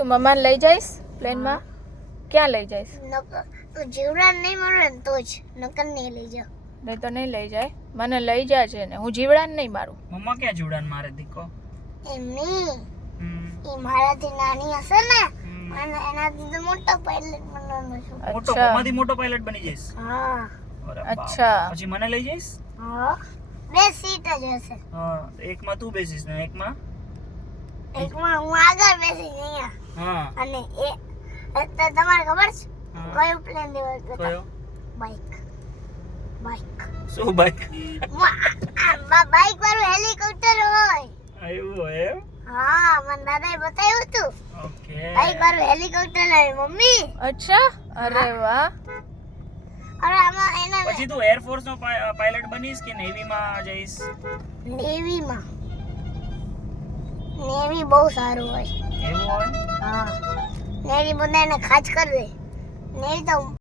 તું મમ્માને લઈ જઈશ પ્લેનમાં? ક્યાં લઈ જઈશ? તું જીવડા નહીં મારો ને તો જ, નકર નહીં લઈ જાવ. નહીં તો નહીં લઈ જાય. મને લઈ જાજે ને, હું જીવડાને નહીં મારું. મમ્મા ક્યાં જીવડાને મારે દીકો? એમ નહીં, એ મારાથી નાની હશે ને, અને એનાથી તો મોટો પાયલટ બનવાનો છું. મોટો અચ્છા. મમ્માથી મોટો પાયલટ બની જઈશ. હા અરે બાપ. અચ્છા. પછી મને લઈ જઈશ? હા, 2 સીટ જ હશે. હા, એકમાં તું બેસીશ ને એકમાં એકમાં હું આગળ બેસી અહીંયા, હા. અને તો તમારે ખબર છે હા. કયો પ્લેન લેવો? કયો? બાઈક. બાઈક શું બાઈક? બાઈક વાળું હેલિકોપ્ટર હોય. આવ્યું એમ? હા, મને દાદાએ બતાવ્યું હતું. ઓકે. બાઈક વાળું હેલિકોપ્ટર હોય મમ્મી. અચ્છા, અરે વાહ. અરે આમાં એના પછી તું એરફોર્સ નો પાયલટ બનીશ કે નેવી માં જઈશ? નેવીમાં. નેવી બહુ સારું હોય. એવું હોય? હા, નેવી બધાને ખાસ કરી દે. નેવી તો